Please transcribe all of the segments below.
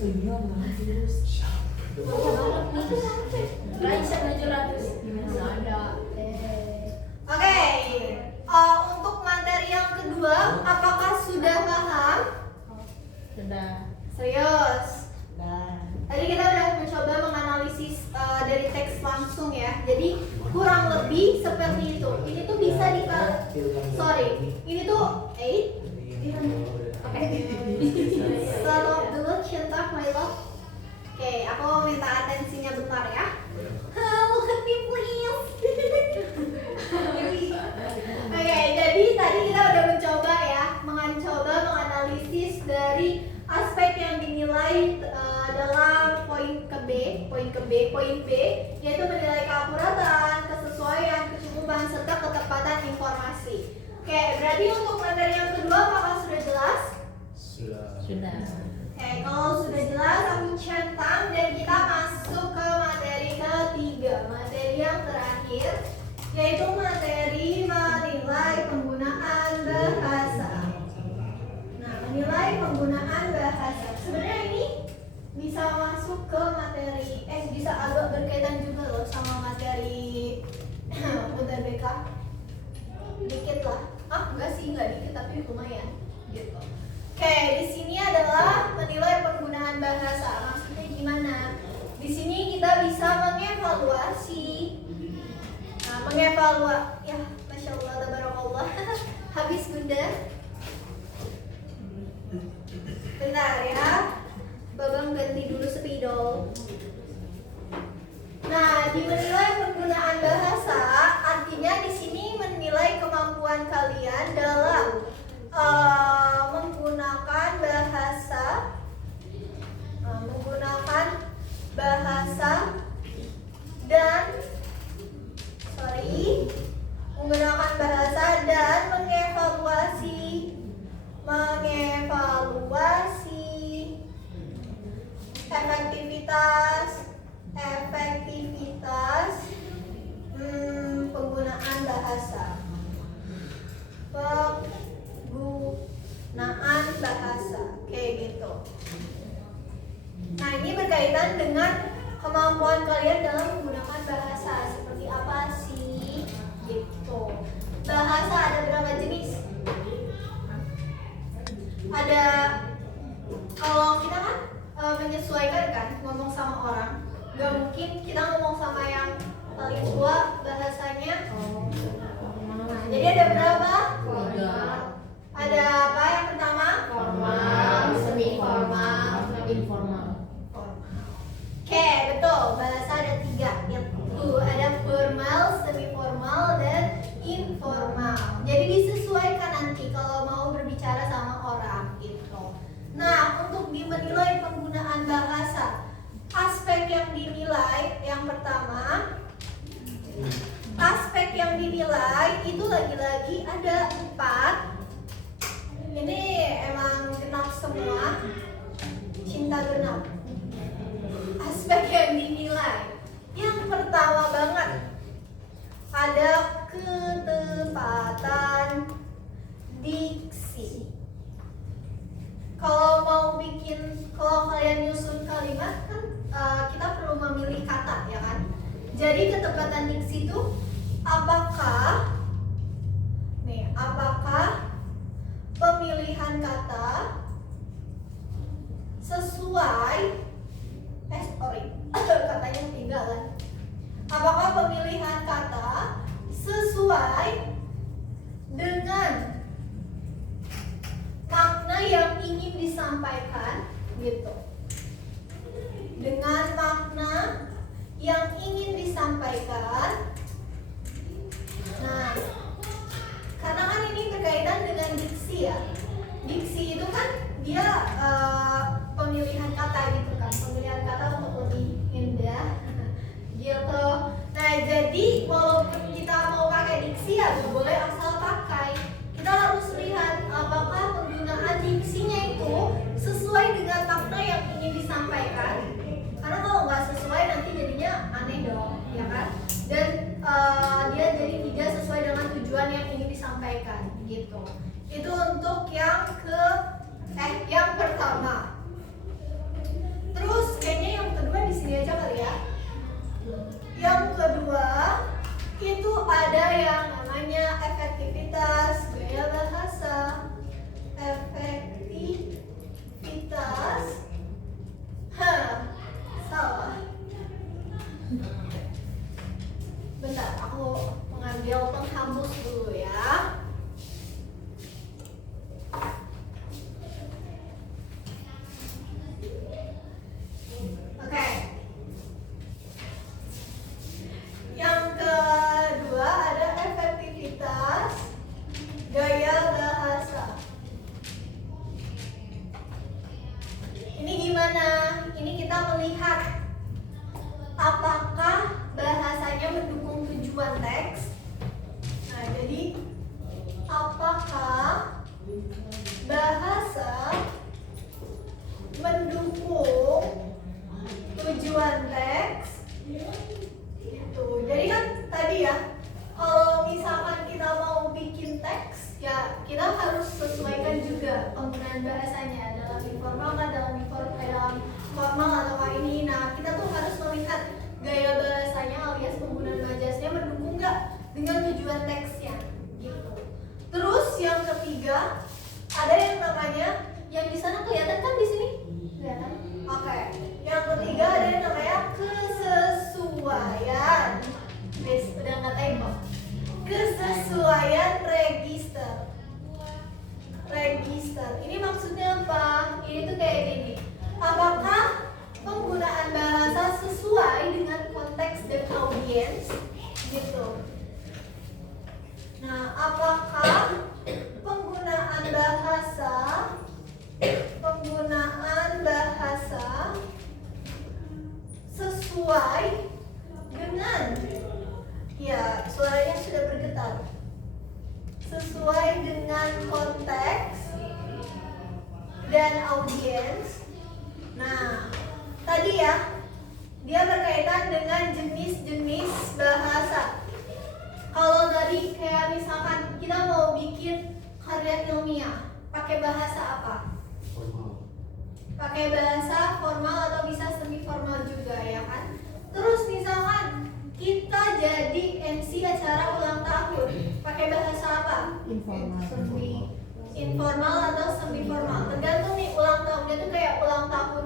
Oke, untuk materi yang kedua, apakah sudah paham? Sudah. Serius? Tadi kita udah mencoba menganalisis dari teks langsung ya. Jadi kurang lebih seperti itu. Ini tuh bisa ini tuh 8. Stop dulu, cinta, my love. Oke, aku mau minta atensinya bentar ya. Look at me please. Oke, jadi tadi kita udah mencoba menganalisis dari aspek yang dinilai dalam poin B, yaitu menilai keakuratan, kesesuaian, kecukupan, serta ketepatan informasi. Oke, berarti untuk materi yang kedua apakah sudah jelas? Sudah. Oke, kalau sudah jelas aku centang dan kita masuk ke materi ketiga, materi yang terakhir, yaitu materi menilai penggunaan bahasa. Nah, menilai penggunaan bahasa. Sebenarnya ini bisa masuk ke materi, bisa agak berkaitan juga loh sama materi UTBK. Dikit lah. Enggak sih, enggak dikit tapi lumayan gitu. Oke, di sini adalah menilai penggunaan bahasa. Maksudnya gimana? Di sini kita bisa mengevaluasi. Nah, ya, Masya Allah, tabarakallah. Habis bunda. Bentar ya. Babang ganti dulu spidol. Nah, di menilai penggunaan bahasa, artinya di sini menilai kemampuan kalian dalam menggunakan bahasa dan mengevaluasi efektivitas penggunaan bahasa. Kayak gitu. Nah, ini berkaitan dengan kemampuan kalian dalam menggunakan bahasa. Seperti apa sih? Gitu. Bahasa ada berapa jenis? Ada, kalau kita kan menyesuaikan kan ngomong sama orang, gak mungkin kita ngomong sama yang paling tua bahasanya. Nah, jadi ada berapa? Ada apa yang pertama? Formal, semi formal, informal. Oke, betul. Bahasa ada 3, yaitu ada formal, semi formal, dan informal. Jadi disesuaikan nanti kalau mau berbicara sama orang gitu. Nah, untuk menilai penggunaan bahasa, aspek yang dinilai yang pertama, aspek yang dinilai itu lagi-lagi ada 4. Ini emang genap semua, cinta genap. Aspek yang dinilai, yang pertama banget ada ketepatan diksi. Kalau kalian nyusun kalimat kan kita perlu memilih kata ya kan. Jadi ketepatan diksi itu apakah pemilihan kata sesuai katanya ketinggalan. Apakah pemilihan kata sesuai dengan makna yang ingin disampaikan gitu. Dengan makna yang ingin disampaikan. Nah, karena kan ini berkaitan dengan diksi ya. Diksi itu kan dia pemilihan kata gitu kan. Pemilihan kata untuk lebih indah gitu. Nah, jadi walaupun kita mau pakai diksi ya gak boleh asal pakai. Kita harus lihat apakah penggunaan diksinya itu sesuai dengan makna yang ingin disampaikan. Karena kalau nggak sesuai nanti jadinya aneh dong, ya kan? Dan dia jadi tidak sesuai dengan tujuan yang ingin disampaikan, gitu. Itu untuk yang pertama. melihat apakah bahasanya mendukung tujuan teks. Nah, jadi apakah bahasa mendukung tujuan teks? Gitu. Jadi kan tadi ya, kalau misalkan kita mau bikin teks, ya kita harus sesuaikan juga penggunaan bahasanya dalam informal kan, dalam formal atau ini. Nah, kita tuh harus melihat gaya bahasanya alias penggunaan majasnya mendukung nggak dengan tujuan teksnya, gitu. Terus yang ketiga ada yang namanya, yang di sana kelihatan kan di sini? Kelihatan? Oke. Yang ketiga ada yang namanya kesesuaian. Udah nggak typo. Kesesuaian register. Register. Ini maksudnya apa? Ini tuh kayak gini. Apakah penggunaan bahasa sesuai dengan konteks dan audiens? Gitu. Nah, apakah penggunaan bahasa sesuai dengan, ya suaranya sudah bergetar, sesuai dengan konteks dan audiens. Nah, tadi ya, dia berkaitan dengan jenis-jenis bahasa. Kalau tadi kayak misalkan kita mau bikin karya ilmiah, pakai bahasa apa? Formal. Pakai bahasa formal atau bisa semi formal juga ya kan? Terus misalkan kita jadi MC acara ulang tahun, pakai bahasa apa? Informal. Informal atau semi formal, tergantung nih ulang tahunnya tuh kayak ulang tahun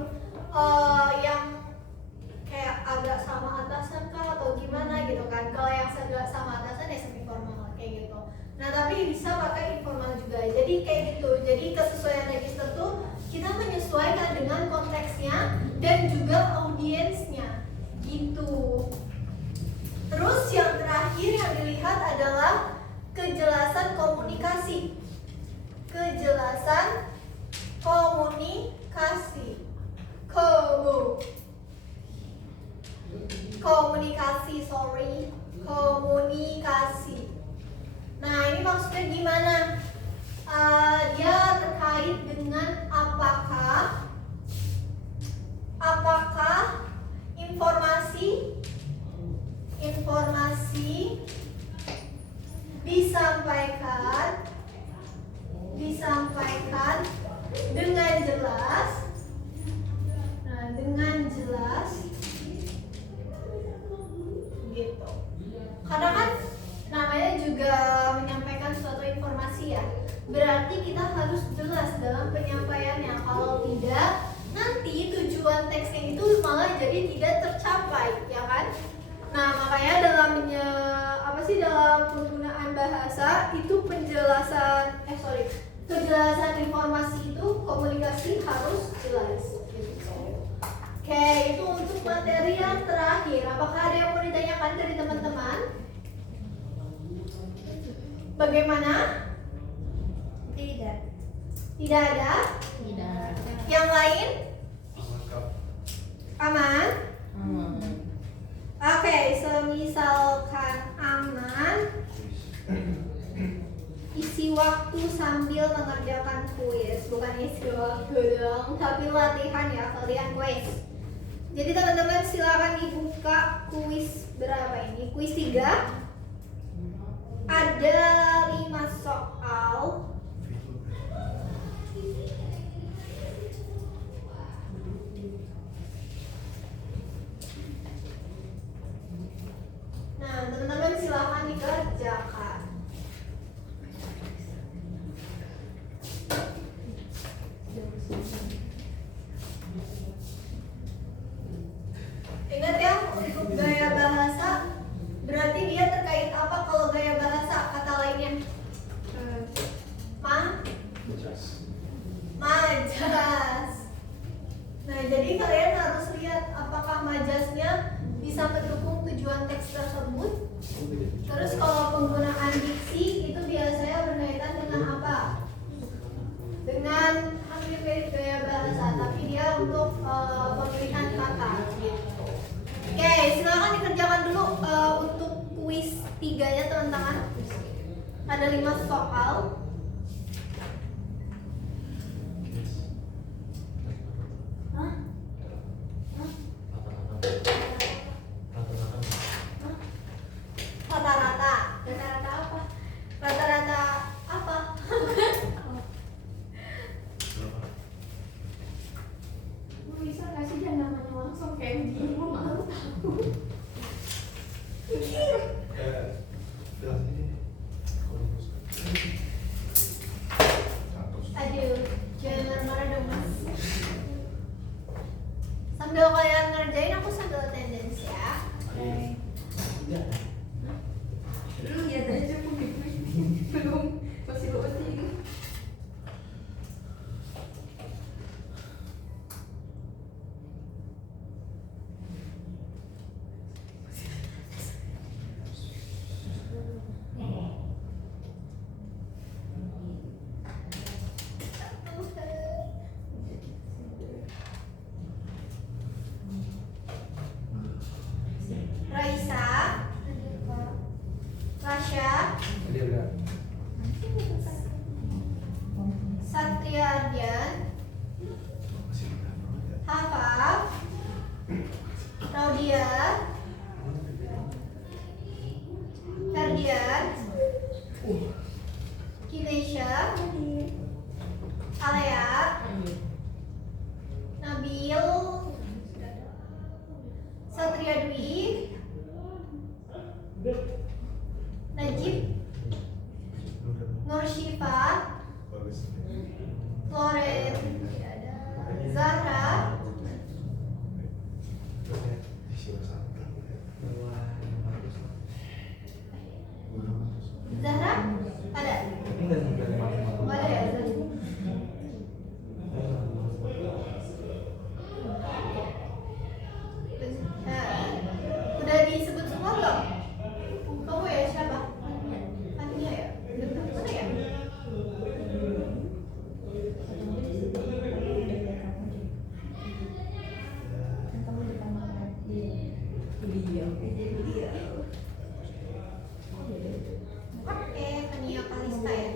yang kayak agak sama atasan kah atau gimana gitu kan. Kalau yang agak sama atasan ya semi formal kayak gitu. Nah, tapi bisa pakai informal juga. Jadi kayak gitu. Jadi kesesuaian register tuh kita menyesuaikan dengan konteksnya dan juga audiensnya gitu. Terus yang terakhir yang dilihat adalah kejelasan komunikasi. Kejelasan komunikasi. Komunikasi. Nah, ini maksudnya gimana? Dia terkait dengan apakah informasi disampaikan dengan jelas. Nah, dengan jelas gitu. Karena kan namanya juga menyampaikan suatu informasi ya. Berarti kita harus jelas dalam penyampaiannya. Kalau tidak, nanti tujuan teksnya itu malah jadi tidak tercapai, ya kan? Nah, makanya dalam penggunaan bahasa itu kejelasan informasi itu komunikasi harus jelas. Oke, itu untuk materi yang terakhir. Apakah ada yang mau ditanyakan dari teman-teman? Bagaimana? Tidak. Tidak ada? Tidak. Yang lain? Aman? Aman. Oke, semisalkan aman, isi waktu sambil mengerjakan kuis. Bukan isi waktu dong, tapi latihan ya, kalian kuis. Jadi teman-teman silakan dibuka kuis berapa ini? Kuis 3. Ada 5 soal. Nah, teman-teman silakan dikerjakan. Ingat ya, untuk gaya bahasa berarti dia terkait apa kalau gaya bahasa kata lainnya? Majas. Nah, jadi kalian harus lihat apakah majasnya bisa mendukung tujuan teks tersebut. Terus kalau penggunaan diksi itu biasanya berkaitan dengan apa? Dengan hampir mirip gaya bahasa, tapi dia untuk pemilihan kata 3 ya teman-teman. Ada 5 soal. Hah? Hah? Rata-rata. Rata-rata apa? Rata-rata apa? Bisa nggak sih jangan namanya langsung kayak gini? Gue malu tahu. Aduh, jangan marah-marah dong mas. Sambil kalian ngerjain, aku sambil attendance ya. Lu lihat aja pun belum masih loading. Raisa, Rasya, Satria Ardian, Hafaf, Raudia, Ferdian, Kinesha, Alea, Nabil, Satria Dwi, Najib, Nur Syifa, Floren, Zahra, Zahra ada? Nggak ada ya Zahra? Udah disebut semua belum? Kamu ya siapa? Fania ya? Mana ya? Oke, Fania Kalista ya?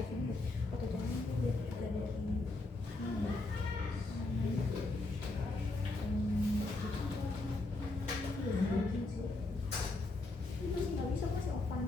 Itu sih nggak bisa masih open.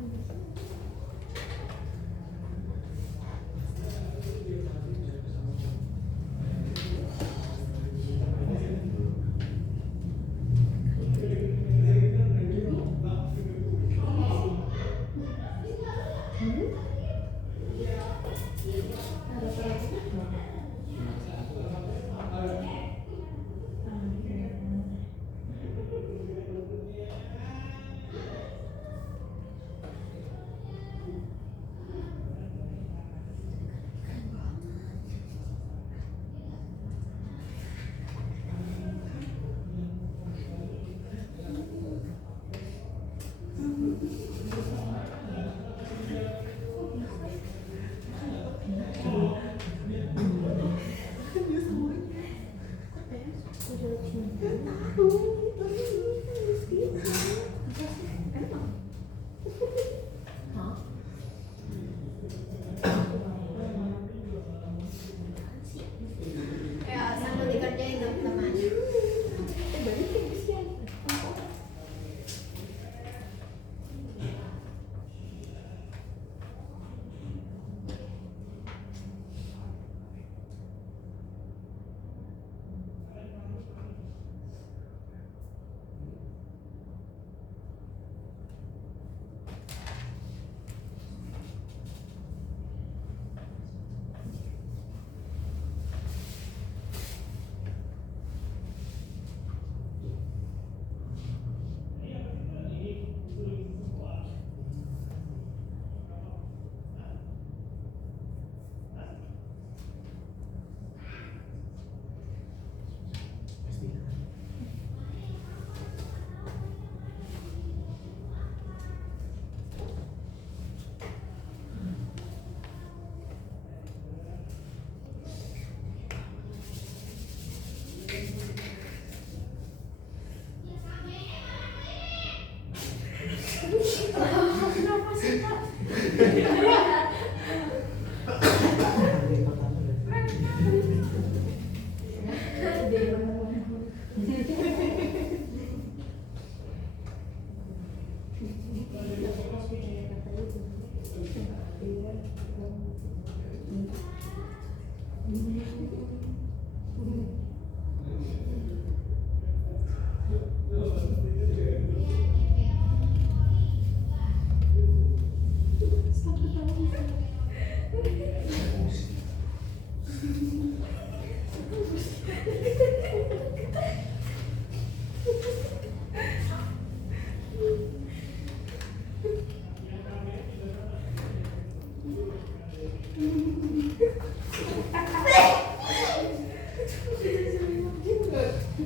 Ya, sambil dikerjain teman-teman.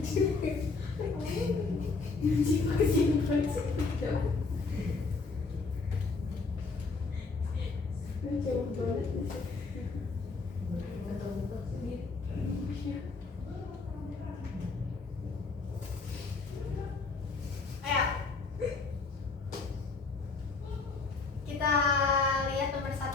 Jauh banget sih. Ayo. Kita lihat nomor 1.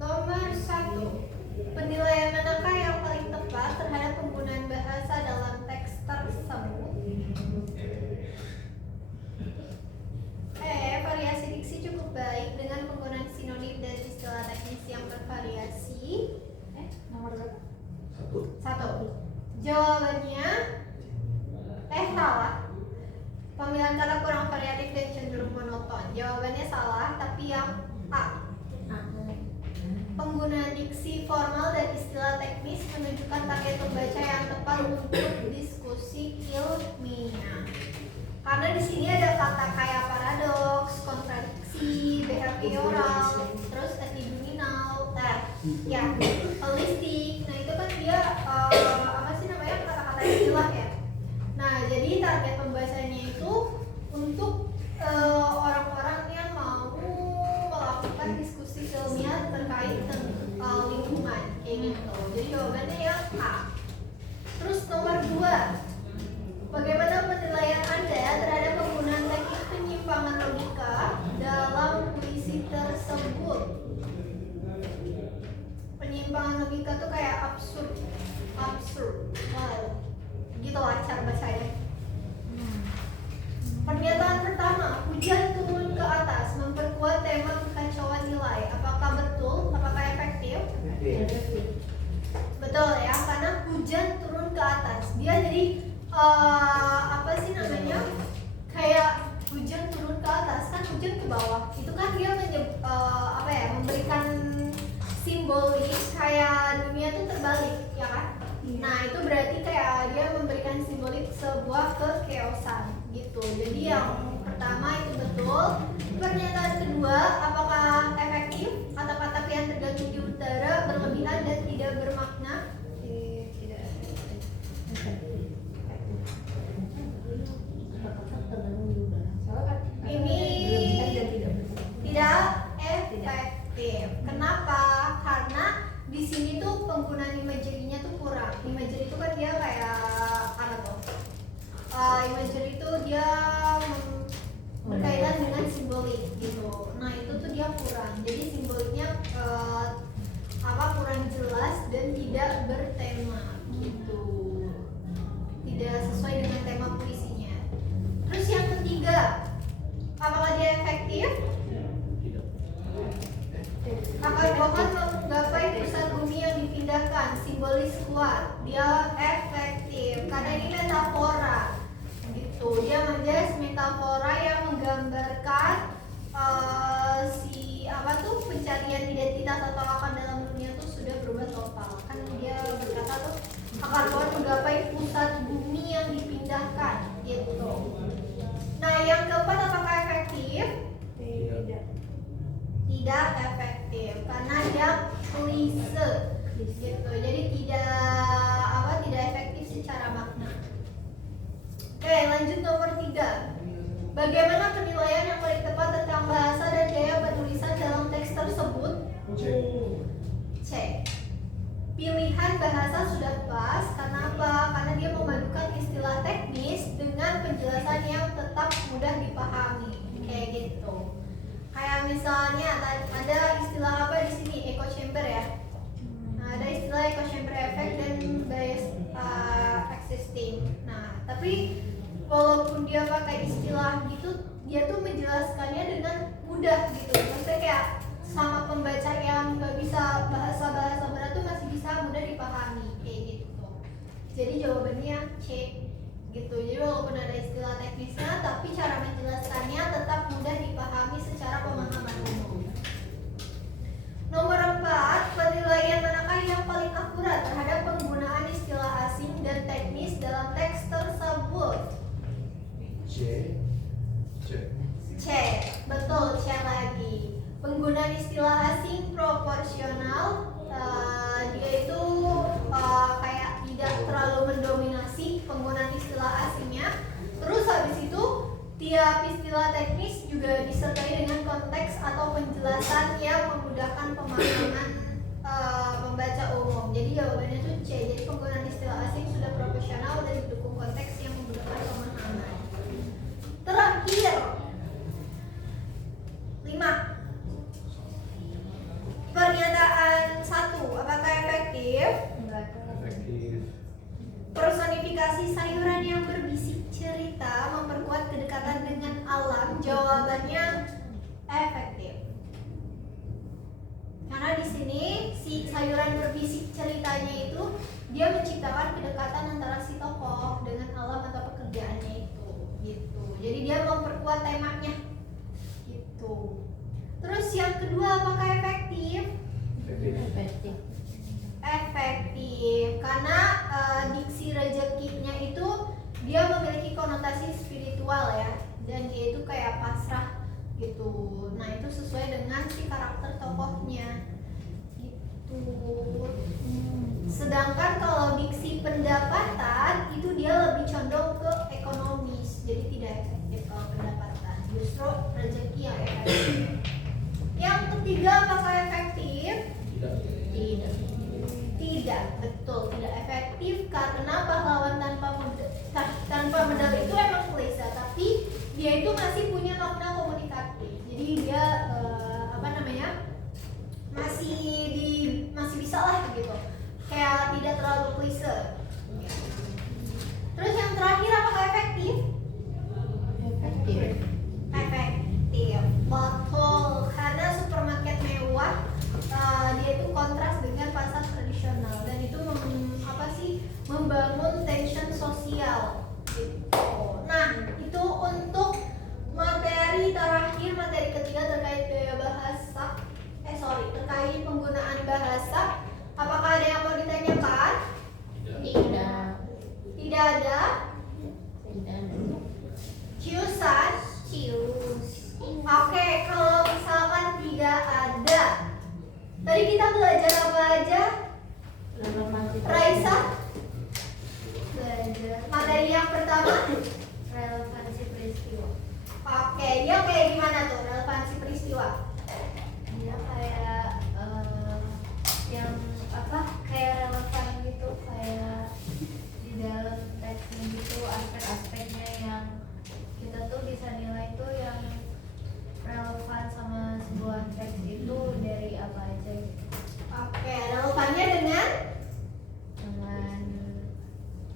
Nomor 1. Penilaian manakah yang paling tepat terhadap penggunaan bahasa dalam teks tersebut? Variasi diksi cukup baik dengan penggunaan sinonim dan istilah teknis yang bervariasi. Nomor berapa? 1. Jawabannya salah. Pemilihan kata kurang variatif dan cenderung monoton. Jawabannya salah, tapi yang A. Penggunaan diksi formal dan istilah teknis menunjukkan target pembaca yang tepat untuk diskusi ilmiah. Karena di sini ada kata kayak paradoks, kontradiksi, behavioral, terus attitudinal, holistik. Nah itu kan dia apa sih namanya kata-kata istilah ya. Nah jadi target pembacanya itu untuk orang-orang yang mau melakukan diskusi ilmiah terkait lingkungan kayak gitu. Jadi jawabannya yang A. Terus nomor 2. Bagaimana penilaian Anda terhadap penggunaan teknik penyimpangan logika dalam puisi tersebut? Penyimpangan logika tuh kayak absurd. Wow. Gitu lah cara bacanya. Pernyataan pertama, hujan turun ke atas memperkuat tema kekacauan nilai. Apakah betul? Apakah efektif? Betul ya, karena hujan turun ke atas. Dia jadi apa sih namanya? Kayak hujan turun ke atas, kan hujan ke bawah. Itu kan dia memberikan simbolis kayak dunia tuh terbalik, ya kan? Nah, itu berarti kayak dia memberikan simbolik sebuah kekeosan gitu. Jadi yang pertama itu betul. Pernyataan kedua, apakah efektif? Kata-kata yang tergantung di utara, berlebihan dan tidak bermakna. Tidak. Ini tidak efektif. Kenapa? Karena di sini tuh penggunaan imagery-nya tuh kurang. Imagery itu kan dia kayak apa tuh? Imagery itu dia berkaitan dengan simbolik gitu. Nah itu tuh dia kurang. Jadi simboliknya kurang jelas dan tidak bertema gitu. Tidak sesuai dengan tema puisinya. Terus yang ketiga, apakah dia efektif? Akan menggapai pusat bumi yang dipindahkan, simbolis kuat. Dia efektif karena ini metafora gitu. Dia menjadi metafora yang menggambarkan pencarian identitas atau akan dalam dunia itu sudah berubah total. Kan dia berkata tuh akan menggapai pusat bumi yang dipindahkan gitu. Nah yang keempat, apakah efektif? Tidak efektif karena dia klise gitu. Jadi tidak efektif secara makna. Oke, lanjut nomor 3. Bagaimana penilaian yang paling tepat tentang bahasa dan gaya penulisan dalam teks tersebut? C. Pilihan bahasa sudah pas. Kenapa? Karena dia memadukan istilah teknis dengan penjelasan yang tetap mudah dipahami. Kayak gitu. Kayak misalnya ada istilah apa di sini? Echo chamber ya. Nah, ada istilah echo chamber effect dan bias existing. Nah, tapi walaupun dia pakai istilah gitu, dia tuh menjelaskannya dengan mudah gitu. Maksudnya kayak sama pembaca yang nggak bisa bahasa berat tuh masih bisa mudah dipahami kayak gitu. Jadi jawabannya C gitu. Jadi walaupun ada istilah teknisnya, tapi cara menjelaskannya tetap mudah dipahami secara pemahaman umum. Nomor 4, penilaian manakah yang paling akurat terhadap penggunaan istilah asing dan teknis dalam teks tersebut? C. Betul, C lagi. Penggunaan istilah asing proporsional bahasa asing sudah profesional dan didukung konteks yang menggunakan pemahaman. Terakhir, 5. Pernyataan 1, apakah efektif? Efektif. Personifikasi sayuran yang berbisik cerita memperkuat kedekatan dengan alam. Jawabannya efektif. Karena di sini si sayuran berbisik ceritanya itu dia menciptakan kedekatan antara si tokoh dengan alam atau pekerjaannya itu, gitu. Jadi dia memperkuat temanya, gitu. Terus yang kedua, apakah efektif? Efektif. Efektif karena diksi rezekinya itu dia memiliki konotasi spiritual ya, dan dia itu kayak pasrah gitu. Nah itu sesuai dengan si karakter tokohnya gitu. Sedangkan kalau diksi pendapatan itu dia lebih condong ke ekonomis, jadi tidak efektif kalau pendapatan, justru rezeki yang efektif. Yang ketiga, apakah efektif? Tidak. Tidak, betul, tidak efektif karena pahlawan tanpa medal itu emang klise, tapi dia itu masih punya makna komunikatif. Jadi dia masih bisa lah gitu, kayak tidak terlalu klise. Terus yang terakhir, apakah efektif? Efektif. Efektif, betul, karena supermarket mewah dia itu kontras dengan pasar tradisional dan itu membangun tension sosial gitu. Nah itu untuk materi terakhir, materi ketiga terkait gaya bahasa, terkait penggunaan bahasa. Apakah ada yang mau ditanyakan? Tidak. Tidak ada. Tidak. Ciusan? Cius. Oke, kalau misalkan tidak ada, tadi kita belajar apa aja? Raisa? Belajar materi yang pertama, relevansi peristiwa. Oke, dia kayak gimana tuh relevansi peristiwa? Dia kayak yang kayak relevan gitu, kayak di dalam teksnya gitu, aspek-aspeknya yang kita tuh bisa nilai tuh yang relevan sama sebuah teks itu dari apa aja gitu. Oke, relevannya dengan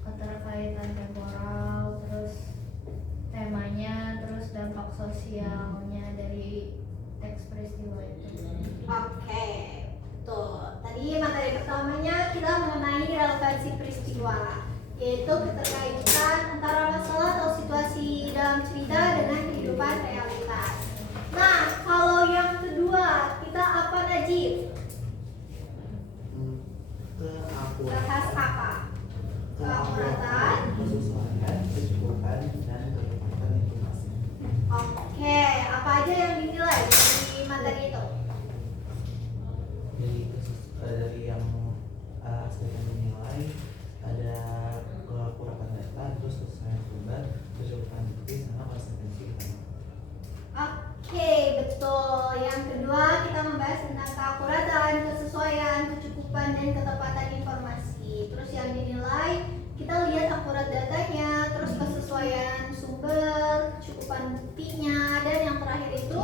keterkaitan temporal, terus temanya, terus dampak sosialnya dari teks peristiwa itu. oke, tuh. Tadi materi pertamanya kita mengenai relevansi peristiwa, yaitu keterkaitan antara masalah atau situasi dalam cerita dengan kehidupan realitas. Nah, kalau yang kedua kita apa, Najib? Bahas apa? Keakuratan. Kesesuaian, kecukupan, dan ketepatan informasi. Oke, apa aja yang dinilai di materi itu? Dari yang aspek yang dinilai ada keakuratan data, terus kesesuaian sumber, kecukupan bukti, sama konsekuensi utama. Oke, betul. Yang kedua kita membahas tentang keakuratan, kesesuaian, kecukupan, dan ketepatan informasi. Terus yang dinilai kita lihat akurat datanya, terus kesesuaian sumber, kecukupan buktinya, dan yang terakhir itu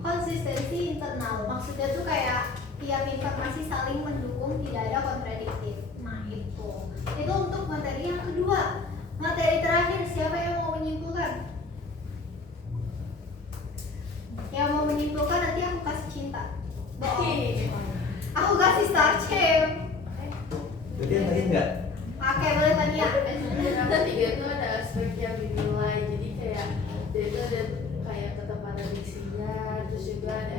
konsistensi internal. Maksudnya tuh kayak tiap informasi saling mendukung, tidak ada kontradiktif. Nah itu untuk materi yang kedua. Materi terakhir, siapa yang mau menyimpulkan? Yang mau menyimpulkan nanti aku kasih cinta. Aku kasih star champ. Jadi yang tadi enggak? Oke, boleh Tania. Ternyata tiga itu ada aspek yang dinilai, jadi kayak dia itu ada kayak ketepatan diksinya, terus juga ada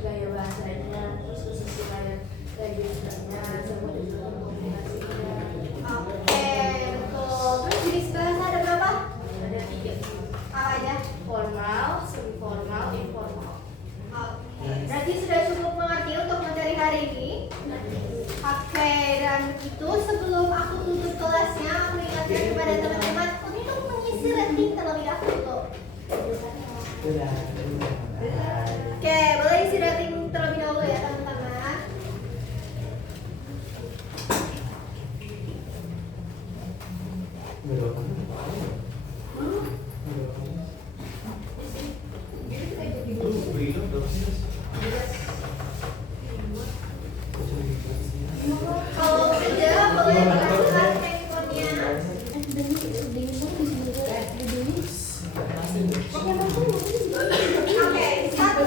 gaya bahasanya, terus kesesuaian registernya, sama juga komunikasinya. Oke, betul. Terus jenis bahasa ada berapa? Ada 3, Apa aja? formal, semi formal, informal. Oke, berarti sudah cukup mengerti untuk materi hari ini. Oke, dan itu sebelum aku tutup kelasnya, aku ingatkan kepada teman-teman untuk mengisi rating terlebih dahulu. Sudah. Oke, boleh isi rating terlebih dahulu ya teman-teman. Nggak ada apa-apa. Nggak ada apa-apa. Lu berikan berapa sih? Kalau sudah boleh dimasukkan handphonenya. Oke, satu.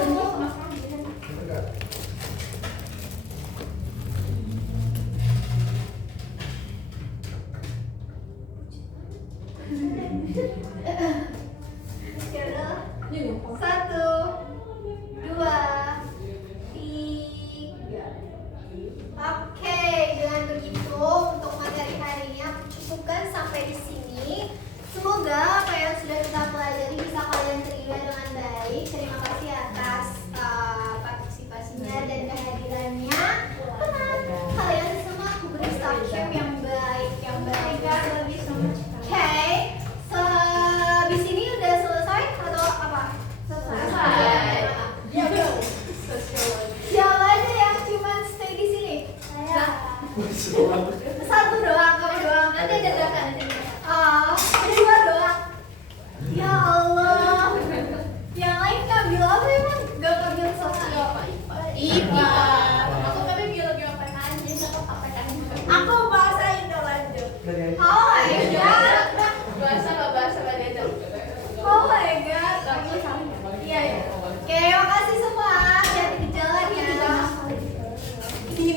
Satu, dua, tiga. Oke, dengan begitu untuk materi hari ini aku cukupkan sampai di sini. Semoga apa yang sudah kita pelajari bisa kalian terima dengan baik. Terima kasih atas partisipasinya dan kehadirannya. Tenang, kalian semua aku beri stakium yang baik, yang baik. Oke, habis ini udah selesai atau apa? Selesai. Siapa aja yang cuma stay di sini? Satu doang, kamu doang. Nanti ada gerakan. Dua doang. Ya Allah. Yang lain ngambil apa emang? Gak ngambil sosial. IPA. Aku ngambil biologi apa aja? Aku bahasa Indo lanjut. Oh my god. bahasa gak diajar. Oh my god. Iya ya. Oke, makasih semua. Hati-hati di jalan ya. Di